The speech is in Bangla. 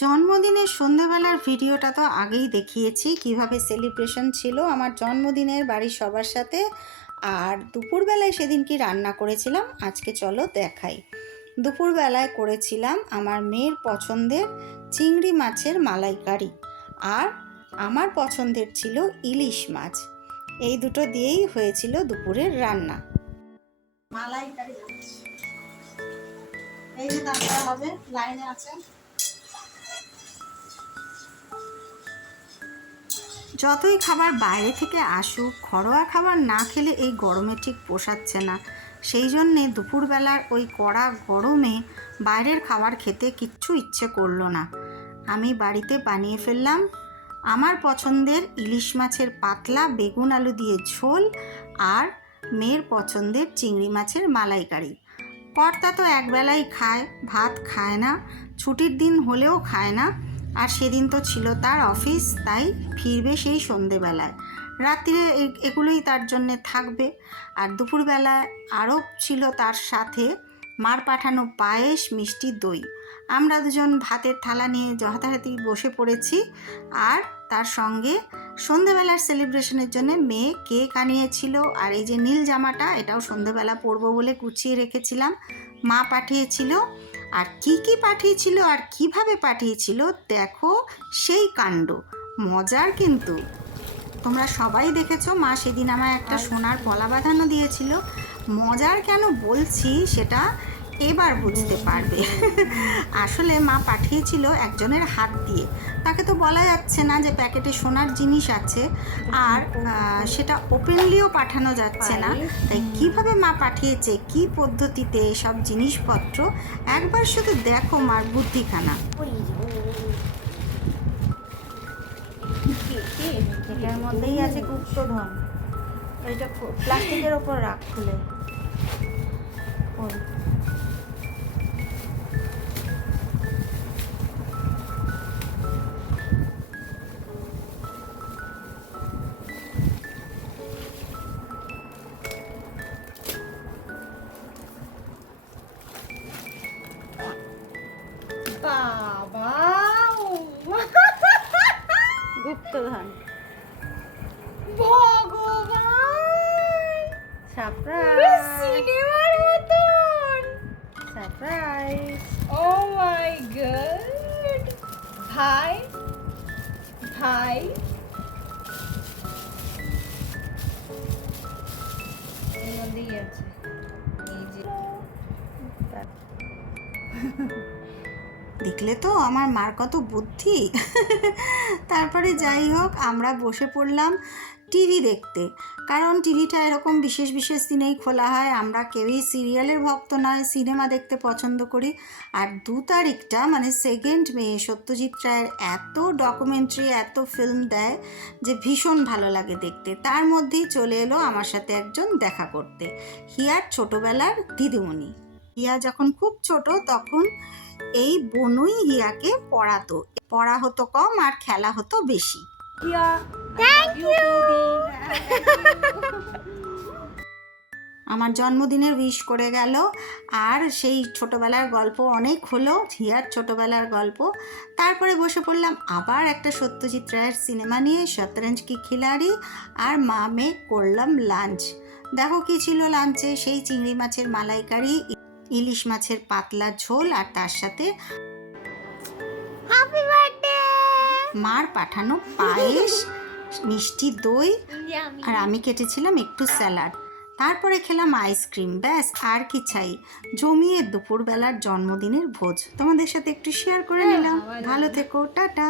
জন্মদিনের সন্ধেবেলার ভিডিওটা তো আগেই দেখিয়েছি, কীভাবে সেলিব্রেশন ছিল আমার জন্মদিনের বাড়ির সবার সাথে। আর দুপুরবেলায় সেদিন কি রান্না করেছিলাম, আজকে চলো দেখাই। দুপুরবেলায় করেছিলাম আমার মেয়ের পছন্দের চিংড়ি মাছের মালাইকারি আর আমার পছন্দের ছিল ইলিশ মাছ। এই দুটো দিয়েই হয়েছিল দুপুরের রান্না। মালাইকারি। এই যে হবে, লাইনে আছে। যতই খাবার বাইরে থেকে আসুক, ঘরোয়া খাবার না খেলে এই গরমে ঠিক পোষাচ্ছে না। সেই জন্যে দুপুরবেলার ওই কড়া গরমে বাইরের খাবার খেতে কিচ্ছু ইচ্ছে করল না। আমি বাড়িতে বানিয়ে ফেললাম। আমার পছন্দের ইলিশ মাছের পাতলা বেগুন আলু দিয়ে ঝোল আর মেয়ের পছন্দের চিংড়ি মাছের মালাইকারি। কর্তা তো একবেলাই খায়, ভাত খায় না, ছুটির দিন হলেও খায় না। আর সেদিন তো ছিল তার অফিস, তাই ফিরবে সেই সন্ধেবেলায়। রাত্রিরে এগুলোই তার জন্যে থাকবে। আর দুপুরবেলা আরও ছিল তার সাথে মার পাঠানো পায়েস, মিষ্টি দই। আমরা দুজন ভাতের থালা নিয়ে যথারীতি বসে পড়েছি। আর তার সঙ্গে সন্ধেবেলার সেলিব্রেশনের জন্য মেয়ে কেক আনিয়েছিল। আর এই যে নীল জামাটা, এটাও সন্ধেবেলা পরবো বলে গুছিয়ে রেখেছিলাম। মা পাঠিয়েছিল। আর কি কি পাঠিয়েছিল আর কীভাবে পাঠিয়েছিল দেখো সেই কাণ্ড। মজার কিন্তু। তোমরা সবাই দেখেছ মা সেদিন আমায় একটা সোনার পলা বাঁধানো দিয়েছিল। মজার কেন বলছি সেটা এবার বুঝতে পারবে। আসলে মা পাঠিয়েছিল একজনের হাত দিয়ে। তাকে তো বলা যাচ্ছে না যে প্যাকেটে সোনার জিনিস আছে আর সেটা ওপেনলিও পাঠানো যাচ্ছে না। তাই কীভাবে মা পাঠিয়েছে, কি পদ্ধতিতে সব জিনিসপত্র? একবার শুধু দেখো মার বুদ্ধিখানা। এটার মধ্যেই আছে এটা প্লাস্টিকের ওপর রাখ খুলে। গুপ্তধন। ভগবান! সারপ্রাইজ সিনেমার মতন! সারপ্রাইজ ও মাই গড ভাই ভাই। মধ্যেই আছে। এই যে দেখলে তো আমার মার কত বুদ্ধি। তারপরে যাই হোক, আমরা বসে পড়লাম টিভি দেখতে। কারণ টিভিটা এরকম বিশেষ বিশেষ দিনেই খোলা হয়। আমরা কেউই সিরিয়ালের ভক্ত নয়, সিনেমা দেখতে পছন্দ করি। আর দু তারিখটা মানে সেকেন্ড মে সত্যজিৎ রায়ের এত ডকুমেন্টারি এত ফিল্ম দেয় যে ভীষণ ভালো লাগে দেখতে। তার মধ্যেই চলে এলো আমার সাথে একজন দেখা করতে। হিয়ার ছোটোবেলার দিদিমণি। হিয়া যখন খুব ছোট, তখন এই বনুই হিয়াকে পড়াতো। পড়া হতো কম আর খেলা হতো বেশি। আমার জন্মদিনের উইশ করে গেল। আর সেই ছোটবেলার গল্প অনেক হলো হিয়ার ছোটবেলার গল্প। তারপরে বসে পড়লাম আবার একটা সত্যজিৎ রায়ের সিনেমা নিয়ে শতরঞ্জ কি খিলাড়ি আর মা মেয়ে করলাম লাঞ্চ দেখো কি ছিল লাঞ্চে সেই চিংড়ি মাছের মালাইকারি। ইলিশ মাছের পাতলা ঝোল আর তার সাথে মার পাঠানো পায়েস মিষ্টি দই আর আমি কেটেছিলাম একটু স্যালাড। তারপরে খেলাম আইসক্রিম ব্যাস আর কি চাই। জমিয়ে দুপুরবেলার জন্মদিনের ভোজ। তোমাদের সাথে একটু শেয়ার করে নিলাম। ভালো থেকো টাটা।